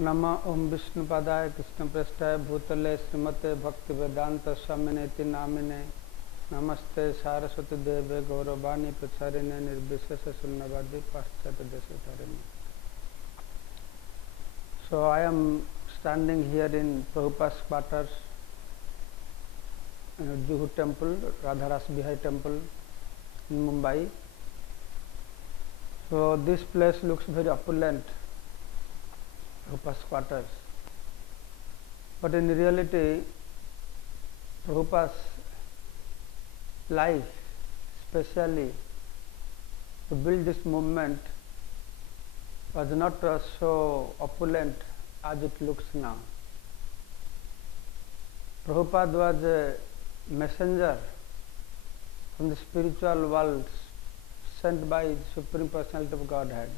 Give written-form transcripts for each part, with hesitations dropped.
नमः ओम विष्णुपादाय कृष्णप्रेष्ठाय भूतले श्रीमते भक्तिवेदांत स्वामिनेति नामिने नमस्ते सारस्वती देवे गौरवाणी प्रचारिणे निर्विशेष शून्यवादी पाश्चात्य देशतारिणे. So I am standing here in Prabhupada's quarters in Juhu temple, Radharas Bihai temple in Mumbai. So this place looks very opulent, Prabhupada's quarters. But in reality, Prabhupada's life, especially to build this movement, was not so opulent as it looks now. Prabhupada was a messenger from the spiritual world sent by Supreme Personality of Godhead.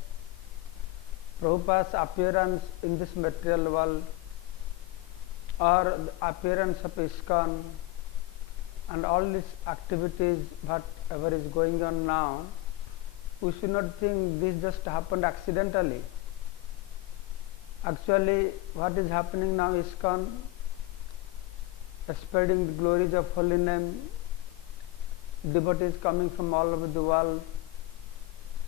Prabhupada's appearance in this material world or the appearance of ISKCON and all these activities, whatever is going on now, we should not think this just happened accidentally. Actually, what is happening now is ISKCON spreading the glories of holy name, devotees coming from all over the world,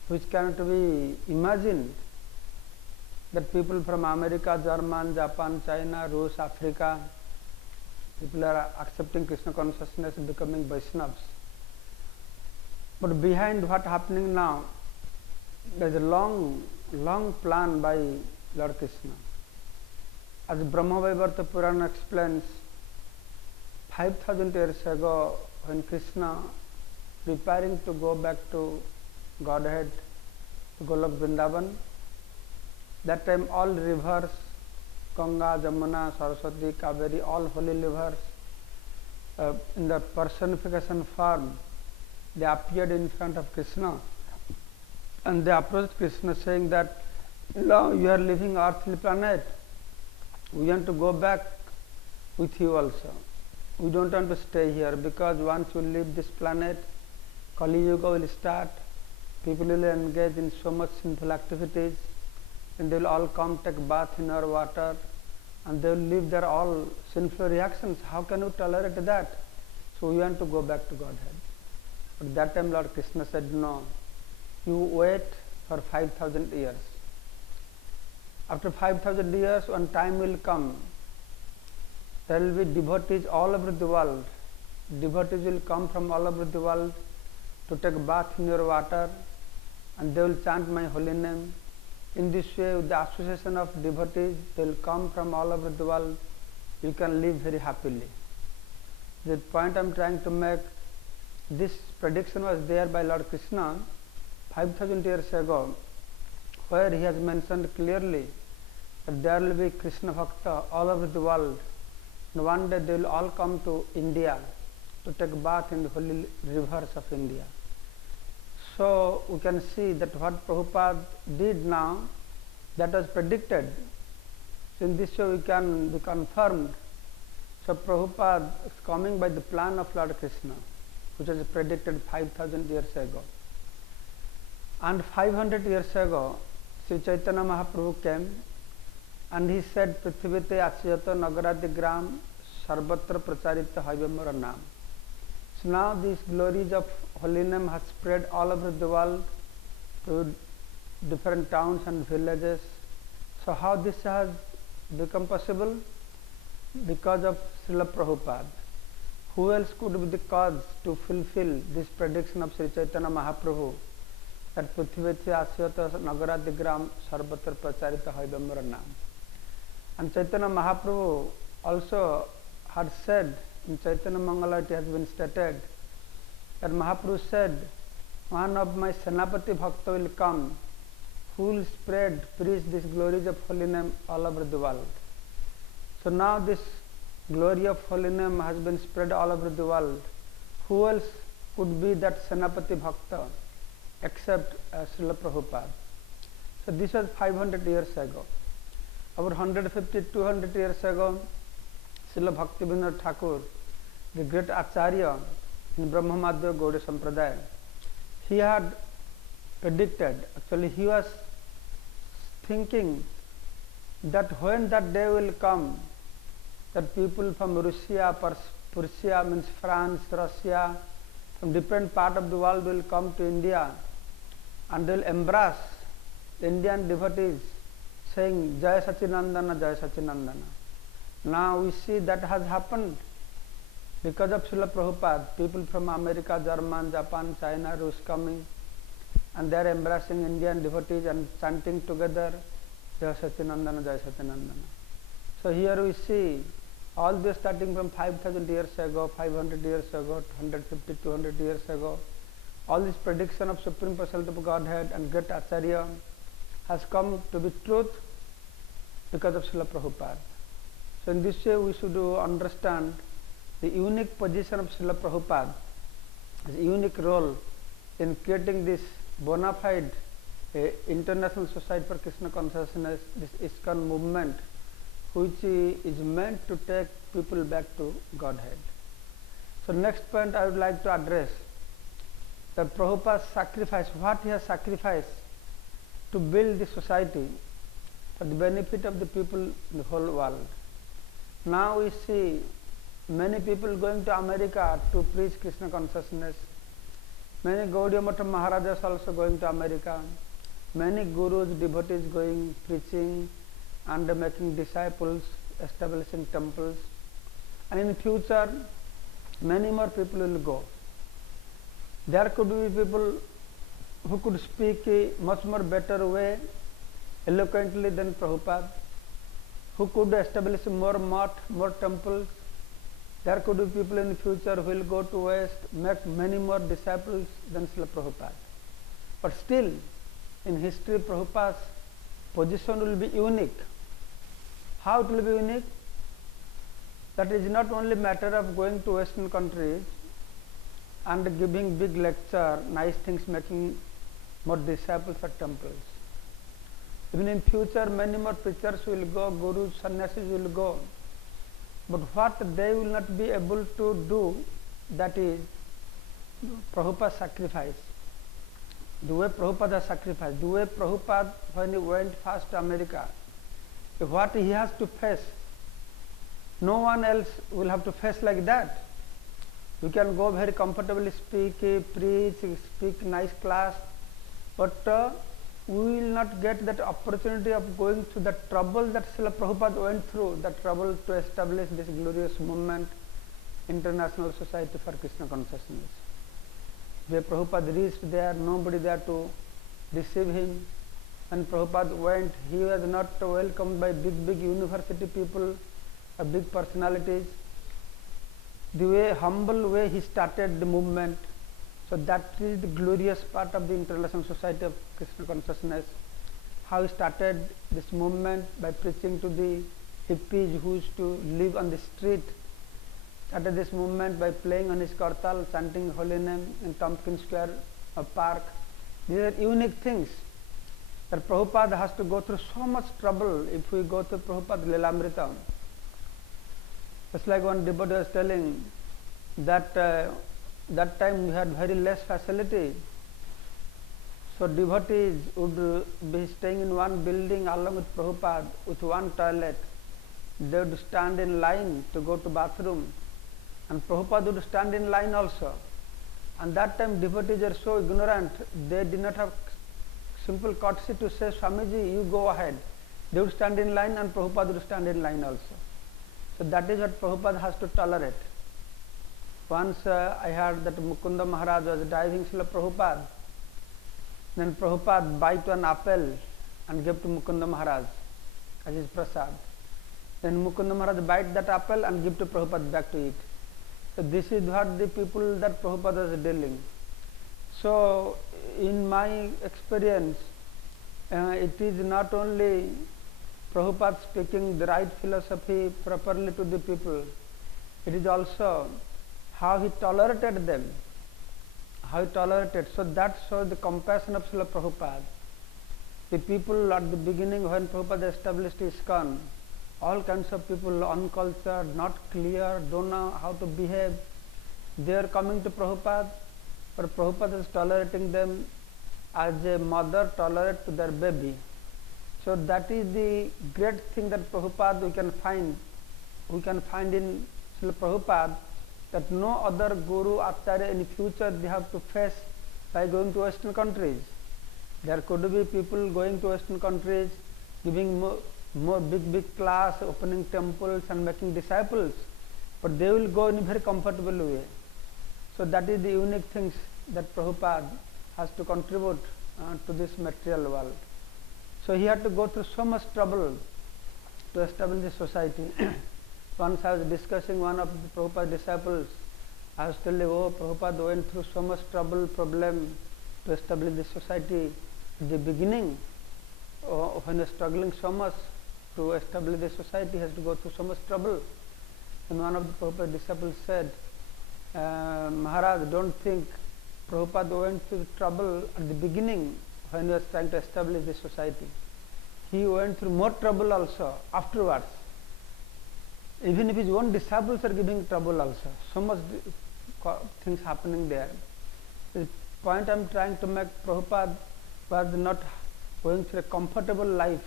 which cannot be imagined, that people from America, Germany, Japan, China, Russia, Africa, people are accepting Krishna consciousness and becoming Vaishnavas. But behind what happening now, there is a long plan by Lord Krishna. As Brahma Vaivarta Purana explains, 5,000 years ago, when Krishna preparing to go back to Godhead, to Golok Vrindavan, that time all rivers, Ganga, Jamuna, Saraswati, Kaveri, all holy rivers, in the personification form, they appeared in front of Krishna and they approached Krishna saying that, now you are leaving earthly planet, we want to go back with you also. We don't want to stay here, because once you leave this planet, Kali Yuga will start, people will engage in so much sinful activities, and they will all come take bath in our water, and they will leave their all sinful reactions. How can you tolerate that? So we want to go back to Godhead. But that time Lord Krishna said, no, you wait for 5,000 years. After 5,000 years, one time will come, there will be devotees all over the world. Devotees will come from all over the world to take bath in your water, and they will chant my holy name. In this way, with the association of devotees, they will come from all over the world. You can live very happily. The point I am trying to make, this prediction was there by Lord Krishna 5,000 years ago, where he has mentioned clearly that there will be Krishna Bhakta all over the world, and one day they will all come to India to take bath in the holy rivers of India. So we can see that what Prabhupada did now, that was predicted. So in this way we can be confirmed. So Prabhupada is coming by the plan of Lord Krishna, which was predicted 5,000 years ago. And 500 years ago, Sri Chaitanya Mahaprabhu came and he said, Prithivite Asyata Nagaradi Gram Sarvatra Pracharita Haivamara Nam. So now these glories of holy name has spread all over the world to different towns and villages. So how this has become possible? Because of Srila Prabhupada. Who else could be the cause to fulfill this prediction of Sri Chaitanya Mahaprabhu, that Prithiveti Asyata Nagaradi Gram Sarvatra Pracharita Haivamara Nam. And Chaitanya Mahaprabhu also had said, in Chaitanya Mangala it has been stated, that Mahaprabhu said, one of my Senapati Bhakta will come, who will preach these glories of holy name all over the world. So now this glory of holy name has been spread all over the world. Who else could be that Senapati Bhakta except Srila Prabhupada? So this was 500 years ago. About 150, 200 years ago, Srila Bhaktivinoda Thakur, the great Acharya in Brahma Madhya Gaudiya Sampradaya, he had predicted, actually he was thinking that when that day will come, that people from Russia, Persia means France, Russia, from different part of the world will come to India and they will embrace Indian devotees saying Jai Sachinandana, Jai Sachinandana. Now we see that has happened because of Srila Prabhupada. People from America, German, Japan, China, Rus coming and they are embracing Indian devotees and chanting together Jai Sachinandana, Jai Sachinandana. So here we see all this starting from 5000 years ago, 500 years ago, 150, 200 years ago. All this prediction of Supreme Personality of Godhead and great Acharya has come to be truth because of Srila Prabhupada. So in this way we should understand the unique position of Srila Prabhupada, his unique role in creating this bona fide international society for Krishna consciousness, this ISKCON movement, which is meant to take people back to Godhead. So next point I would like to address that Prabhupada's sacrifice, what he has sacrificed to build this society for the benefit of the people in the whole world. Now we see many people going to America to preach Krishna consciousness. Many Gaudiya Mata Maharajas also going to America. Many gurus, devotees going preaching and making disciples, establishing temples. And in the future, many more people will go. There could be people who could speak a much more better way, eloquently than Prabhupada, who could establish more mosques, more temples. There could be people in the future who will go to West, make many more disciples than Srila Prabhupada. But still, in history, Prabhupada's position will be unique. How it will be unique? That is not only matter of going to Western countries and giving big lecture, nice things, making more disciples for temples. Even in future, many more preachers will go, gurus, sannyasis will go. But what they will not be able to do, that is Prabhupada's sacrifice. The way Prabhupada has sacrificed, the way Prabhupada, when he went first to America, what he has to face, no one else will have to face like that. We can go very comfortably, speak, preach, speak nice class, but we will not get that opportunity of going through the trouble that Srila Prabhupada went through, the trouble to establish this glorious movement, International Society for Krishna Consciousness. Where Prabhupada reached there, nobody there to receive him. When Prabhupada went, he was not welcomed by big university people or big personalities. The way, humble way he started the movement. So that is the glorious part of the International Society of Krishna Consciousness. How he started this movement by preaching to the hippies who used to live on the street. Started this movement by playing on his kartal, chanting holy name in Tompkins Square Park. These are unique things that Prabhupada has to go through so much trouble if we go to Prabhupada Lilamrita. Just like one devotee was telling that that time we had very less facility. So devotees would be staying in one building along with Prabhupada with one toilet. They would stand in line to go to bathroom. And Prabhupada would stand in line also. And that time devotees are so ignorant, they did not have simple courtesy to say, Swamiji, you go ahead. They would stand in line and Prabhupada would stand in line also. So that is what Prabhupada has to tolerate. Once I heard that Mukunda Maharaj was driving Srila Prabhupada. Then Prabhupada bite one apple and gave to Mukunda Maharaj as his prasad. Then Mukunda Maharaj bite that apple and give to Prabhupada back to eat. So this is what the people that Prabhupada was dealing. So in my experience, it is not only Prabhupada speaking the right philosophy properly to the people, it is also how he tolerated them, how he tolerated. So that shows the compassion of Srila Prabhupada. The people at the beginning when Prabhupada established ISKCON, all kinds of people, uncultured, not clear, don't know how to behave, they are coming to Prabhupada, but Prabhupada is tolerating them as a mother tolerates their baby. So that is the great thing that Prabhupada we can find in Srila Prabhupada, that no other Guru, Acharya in future they have to face by going to Western countries. There could be people going to Western countries, giving more big class, opening temples and making disciples, but they will go in a very comfortable way. So that is the unique things that Prabhupada has to contribute to this material world. So he had to go through so much trouble to establish the society. Once I was discussing one of the Prabhupada disciples, I was telling, oh, Prabhupada went through so much trouble, problem to establish the society. At the beginning, when he was struggling so much to establish the society, he has to go through so much trouble. And one of the Prabhupada disciples said, Maharaj, don't think Prabhupada went through trouble at the beginning when he was trying to establish the society. He went through more trouble also afterwards. Even if his own disciples are giving trouble also, so much things happening there. The point I am trying to make, Prabhupada was not going through a comfortable life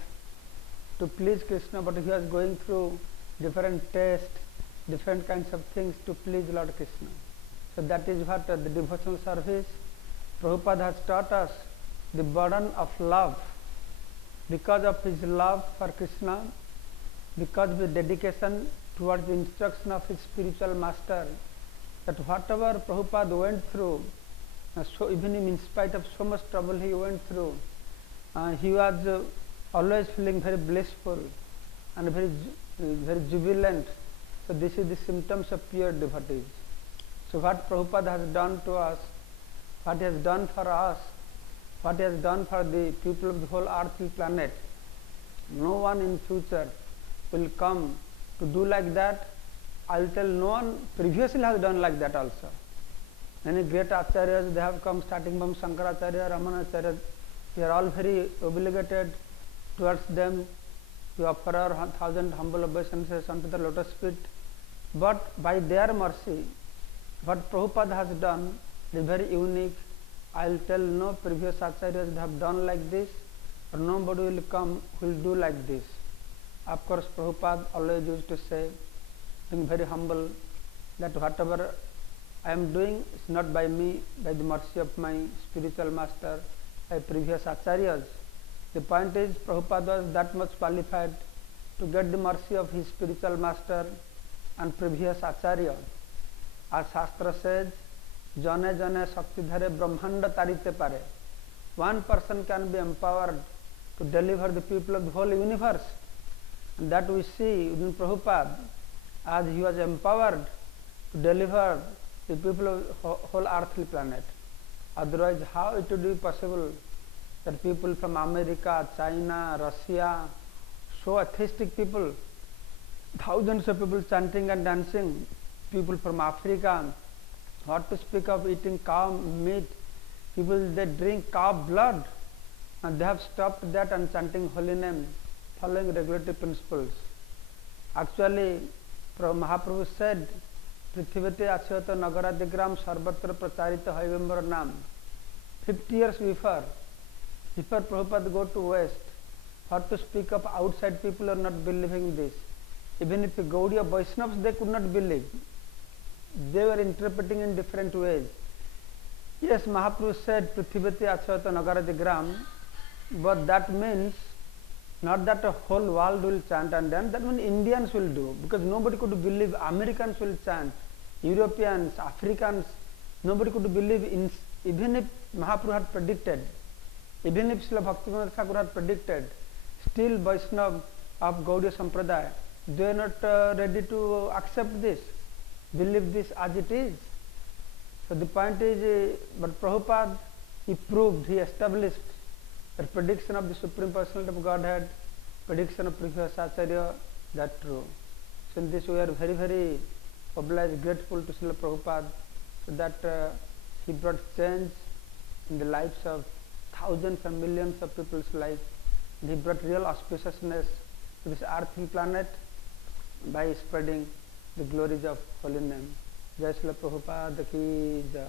to please Krishna, but he was going through different tests, different kinds of things to please Lord Krishna. So that is what the devotional service, Prabhupada has taught us the burden of love. Because of his love for Krishna, because of his dedication towards the instruction of his spiritual master, that whatever Prabhupada went through, so even in spite of so much trouble he went through, he was always feeling very blissful and very jubilant. So this is the symptoms of pure devotees. So what Prabhupada has done to us, what he has done for us, what he has done for the people of the whole earthly planet, no one in future will come to do like that. I will tell, no one previously has done like that also. Many great acharyas, they have come, starting from Shankaracharya, Ramanacharya. We are all very obligated towards them to offer our 1,000 humble obeisances unto the lotus feet. But by their mercy, what Prabhupada has done is very unique. I will tell, no previous acharyas have done like this, or nobody will come who will do like this. Of course, Prabhupada always used to say, being very humble, that whatever I am doing is not by me, by the mercy of my spiritual master, by previous acharyas. The point is, Prabhupada was that much qualified to get the mercy of his spiritual master and previous acharya. As Shastra says, Jane Jane Shakti Dhare Brahmanda Tarite Pare. One person can be empowered to deliver the people of the whole universe. And that we see in Prabhupada, as he was empowered to deliver the people of the whole earthly planet. Otherwise, how it would be possible that people from America, China, Russia, so atheistic people, thousands of people chanting and dancing, people from Africa, what to speak of eating cow meat, people they drink cow blood, and they have stopped that and chanting holy name, following regulatory principles. Actually, Mahaprabhu said, Prithivate Achyata Nagaradigram Sarvatra Pracharita Haivambara Nam. 50 years before Prabhupada go to West, what to speak of outside people are not believing this. Even if Gaudiya Vaishnavas, they could not believe. They were interpreting in different ways. Yes, Mahaprabhu said Prithivate Achyata Nagaradigram, but that means not that a whole world will chant and dance, that means Indians will do, because nobody could believe Americans will chant, Europeans, Africans, nobody could believe, even if Mahaprabhu had predicted, even if Srila Bhaktivinoda Thakur had predicted, still Vaishnava of Gaudiya Sampradaya, they are not ready to accept this, believe this as it is. So the point is, but Prabhupada, he proved, he established the prediction of the Supreme Personality of Godhead, prediction of previous Acharya, that true. So in this we are very, very obliged, grateful to Srila Prabhupada, so that he brought change in the lives of thousands and millions of people's life. And he brought real auspiciousness to this earthly planet by spreading the glories of holy name. Jai Srila Prabhupada ki Jai.